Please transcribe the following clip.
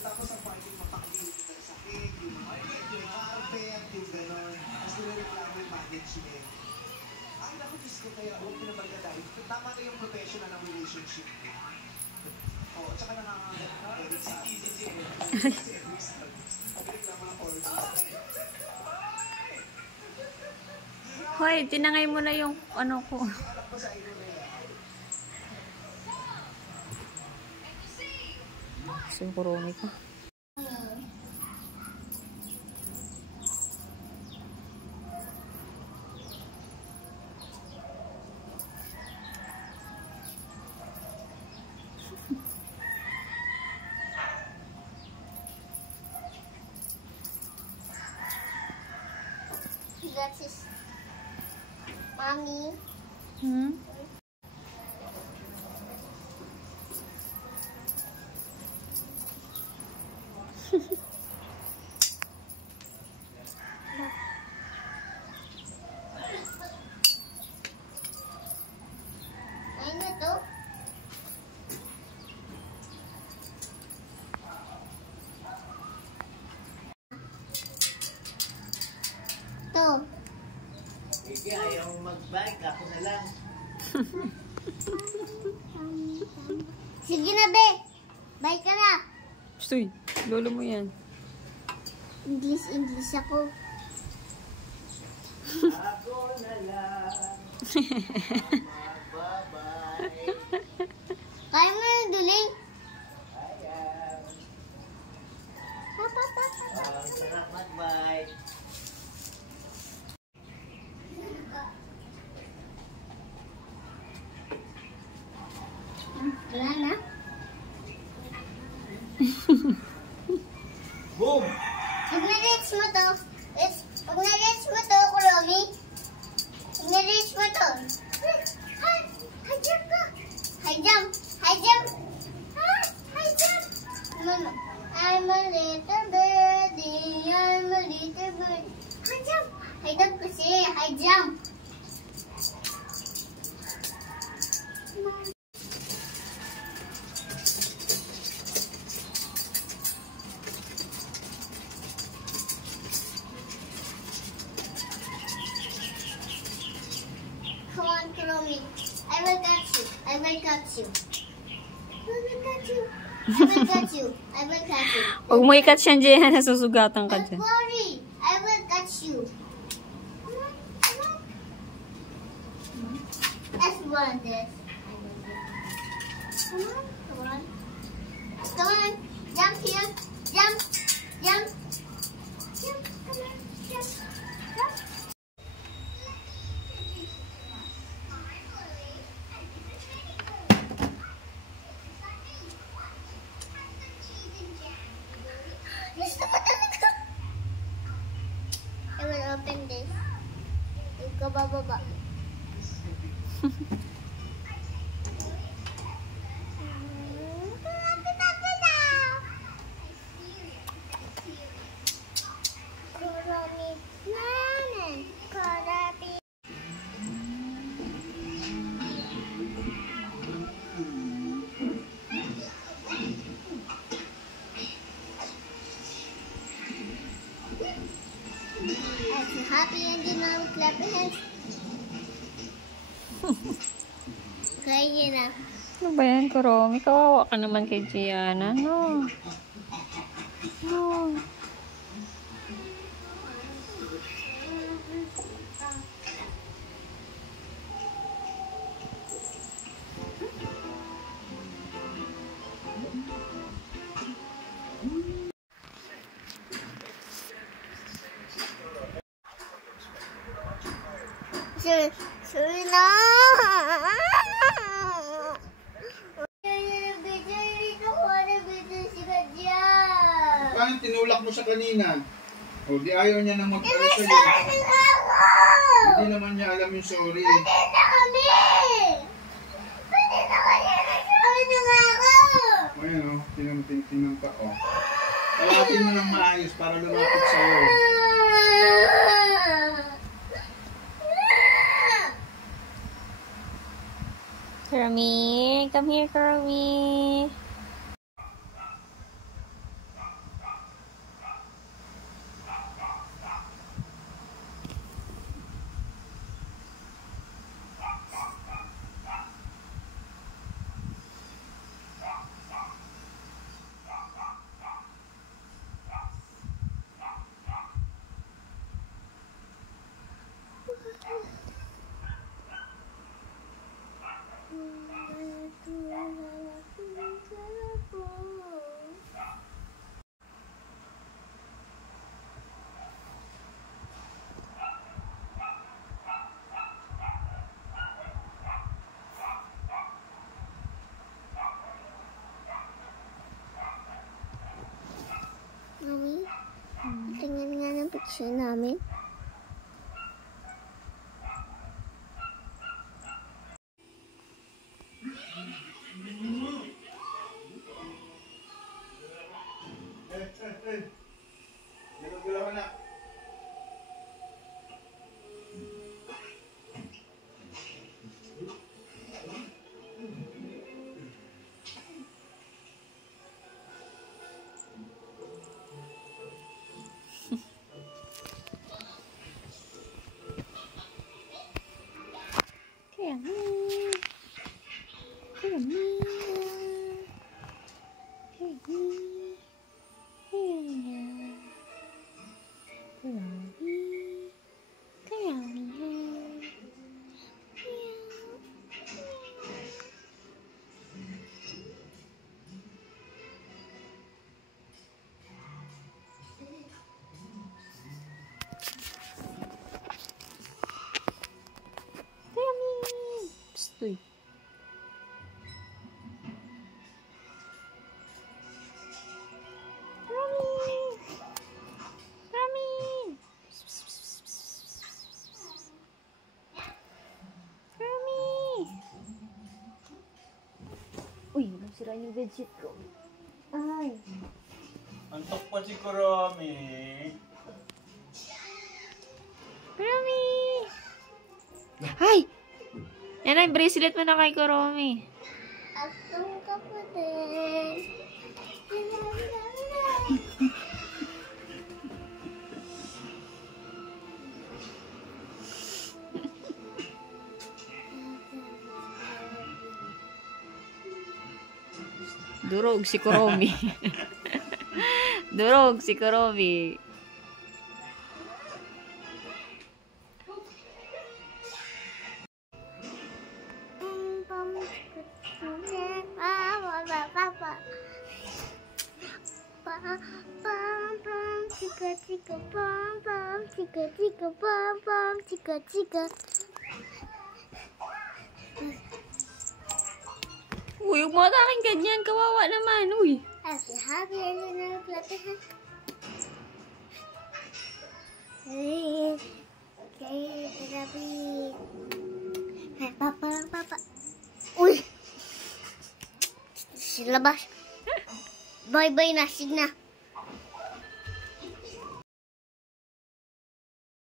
Tapos ang parking mapaklinig ng sakit, yung carpet, yung gano'n. Tapos nireklamo yung management. Ay, naku, Diyos ko, kaya huwag pinabagdadali. Tama na yung professional ng relationship. Oo, at saka nakakagalit sa akin. Kasi every service, nireklamo ng order. Hoy, tinangay mo na yung ano ko. Anak ko sa ino na yan. Yung kurumi ko. That's his mommy. Ano to? To. Sige, ayaw mag-bike. Ako na lang. Sige na, be. Bye ka na. Stoy, lolo mo yan. English ako. Ako na lang. Bye-bye. Kaya mo yung duling? Ayan. Papa. Sarap mag-bike. Wala na. Boom! Pag na-reach mo to, Kulomi. Pag na-reach mo to, high jump ka. High jump. High jump. Mama, I'm a little birdie. I'm a little bird. High jump. High jump kasi. High jump. Come on, Kulomi. I will catch you. I will catch you. Huwag mo ikat siya dyan, nasusugatan ka Don't dyan. worry. I will catch you. Let's run this. Come on. Jump here. Jump. Come on. Jump. Gusto mo talaga? I will open this. Ikaw bababa. Happy and you know, clap your hands. Kaya na. Ano ba yan, Kuromi? Kawawa ka naman kay Gianna, no? No. Sorry na. Paano tinulak mo sa kanina? O di ayaw niya na mag-sorry sa'yo. Hindi naman niya alam yung sorry. Pati na kami! Pati na kami! Nagsabi na nga ako! Ayan o, tinang pa o. Kalapin mo ng maayos para lumapit sa'yo. Kuromi, come here, Kuromi. siya namin. Galaw-galaw ka na. Kaya Kaya Kaya Stoy. Uy, nasira yung bedsheet ko. Ay. Antok pa si Kuromi. Kuromi! Ay! Yan ang bracelet mo na kay Kuromi. Atong ka pa din. Durog si Kuromi. Durog si Kuromi. Chika. Uy, huwag mo atakin ganyan. Kawawa naman, uy. Happy na plato. Papa. Uy! Silabas. Bye-bye na, sig na.